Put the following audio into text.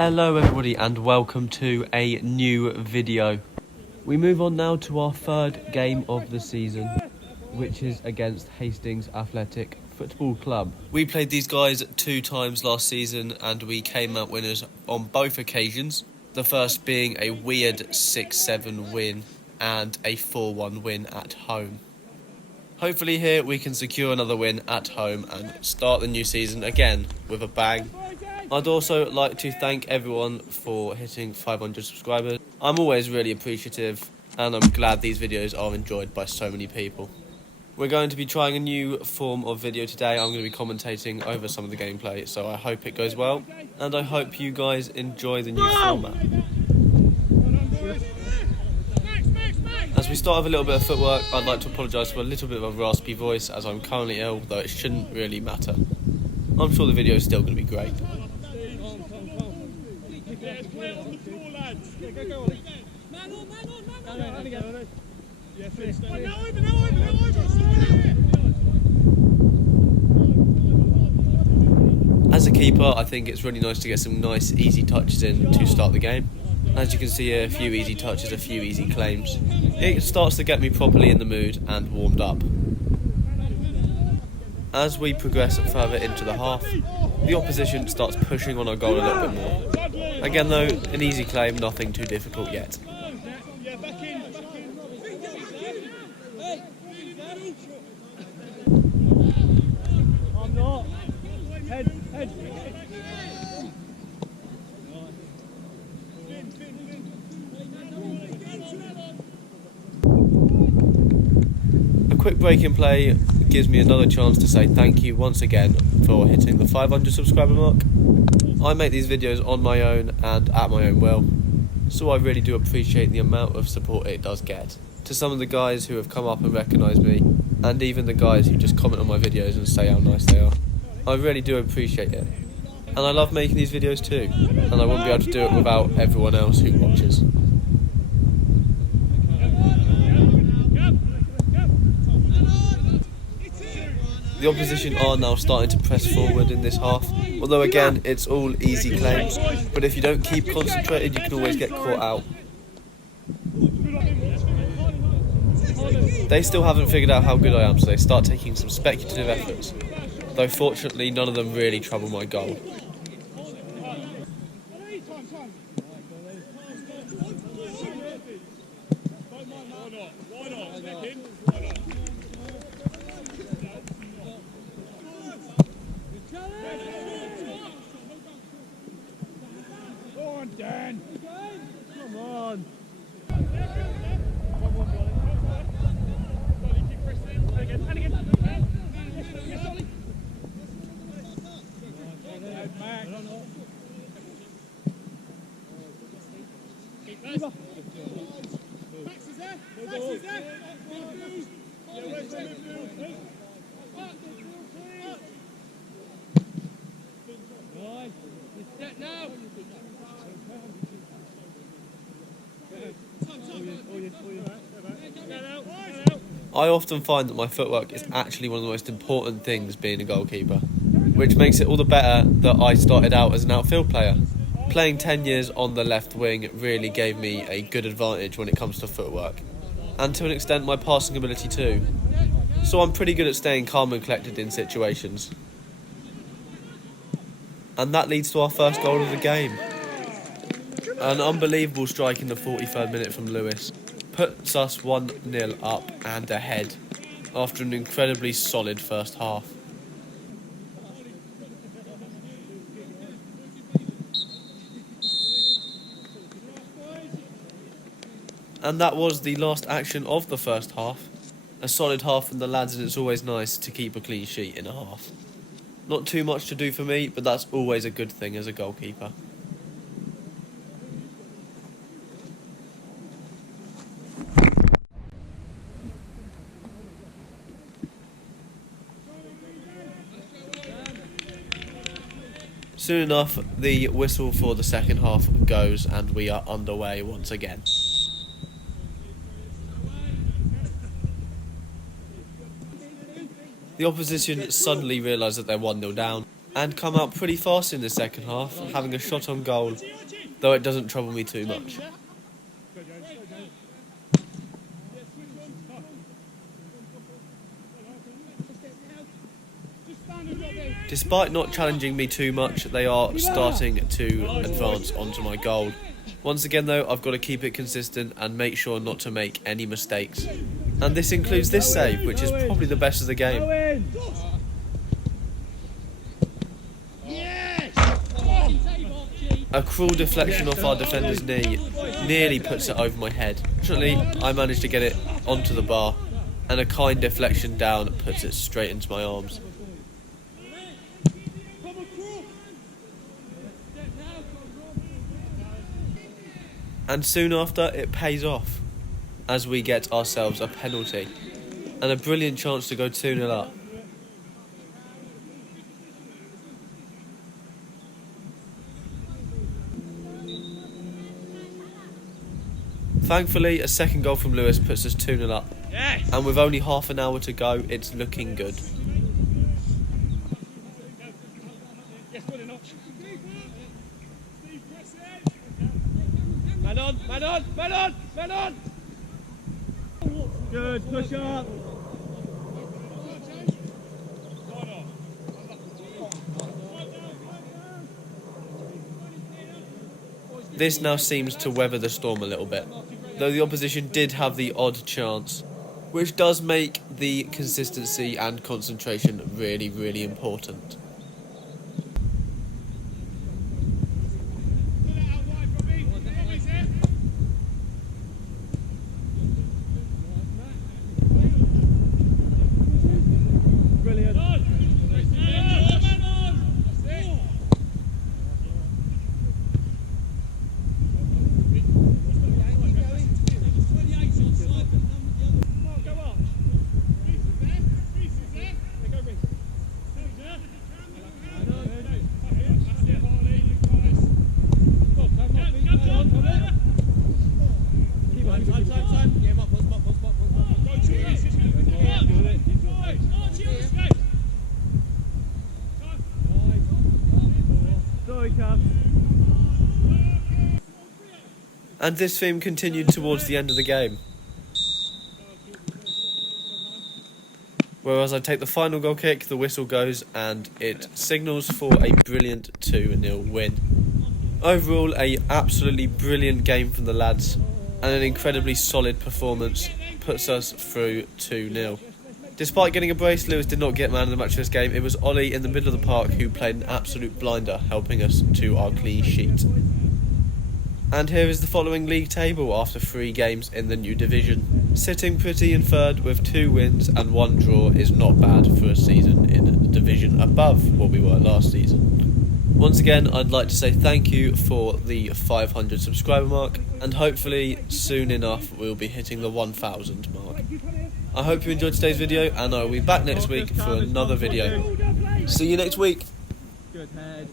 Hello everybody and welcome to a new video. We move on now to our third game of the season, which is against Hastings Athletic Football Club. We played these guys 2 times last season and we came out winners on both occasions. The first being a weird 6-7 win and a 4-1 win at home. Hopefully here we can secure another win at home and start the new season again with a bang. I'd also like to thank everyone for hitting 500 subscribers. I'm always really appreciative and I'm glad these videos are enjoyed by so many people. We're going to be trying a new form of video today. I'm going to be commentating over some of the gameplay, so I hope it goes well and I hope you guys enjoy the new format. As we start with a little bit of footwork, I'd like to apologise for a little bit of a raspy voice as I'm currently ill, though it shouldn't really matter. I'm sure the video is still going to be great. As a keeper, I think it's really nice to get some nice easy touches in to start the game. As you can see here, a few easy touches, a few easy claims. It starts to get me properly in the mood and warmed up. As we progress further into the half, the opposition starts pushing on our goal a little bit more. Again though, an easy claim, nothing too difficult yet. A quick break in play gives me another chance to say thank you once again for hitting the 500 subscriber mark. I make these videos on my own and at my own will, so I really do appreciate the amount of support it does get. To some of the guys who have come up and recognised me, and even the guys who just comment on my videos and say how nice they are, I really do appreciate it. And I love making these videos too, and I wouldn't be able to do it without everyone else who watches. The opposition are now starting to press forward in this half, although again it's all easy claims, but if you don't keep concentrated you can always get caught out. They still haven't figured out how good I am, so they start taking some speculative efforts, though fortunately none of them really trouble my goal. Dan! Come on! I often find that my footwork is actually one of the most important things being a goalkeeper, which makes it all the better that I started out as an outfield player. Playing 10 years on the left wing really gave me a good advantage when it comes to footwork, and to an extent my passing ability too, so I'm pretty good at staying calm and collected in situations. And that leads to our first goal of the game. An unbelievable strike in the 43rd minute from Lewis puts us 1-0 up and ahead after an incredibly solid first half. And that was the last action of the first half. A solid half from the lads, and it's always nice to keep a clean sheet in a half. Not too much to do for me, but that's always a good thing as a goalkeeper. Soon enough, the whistle for the second half goes and we are underway once again. The opposition suddenly realise that they're 1-0 down and come out pretty fast in the second half, having a shot on goal, though it doesn't trouble me too much. Despite not challenging me too much, they are starting to advance onto my goal. Once again though, I've got to keep it consistent and make sure not to make any mistakes. And this includes this save, which is probably the best of the game. A cruel deflection off our defender's knee nearly puts it over my head. Fortunately, I managed to get it onto the bar, and a kind deflection down puts it straight into my arms. And soon after, it pays off, as we get ourselves a penalty, and a brilliant chance to go 2-0 up. Thankfully, a second goal from Lewis puts us 2-0 up, and with only half an hour to go, it's looking good. Man on! Good, push up! This now seems to weather the storm a little bit, though the opposition did have the odd chance, which does make the consistency and concentration really, really important. And this theme continued towards the end of the game, whereas I take the final goal kick, the whistle goes and it signals for a brilliant 2-0 win. Overall, a absolutely brilliant game from the lads, and an incredibly solid performance puts us through 2-0. Despite getting a brace, Lewis did not get man of the match for this game. It was Ollie in the middle of the park who played an absolute blinder, helping us to our clean sheet. And here is the following league table after 3 games in the new division. Sitting pretty in third with 2 wins and 1 draw is not bad for a season in a division above what we were last season. Once again, I'd like to say thank you for the 500 subscriber mark, and hopefully soon enough we'll be hitting the 1000 mark. I hope you enjoyed today's video, and I'll be back next week for another video. See you next week. Good head.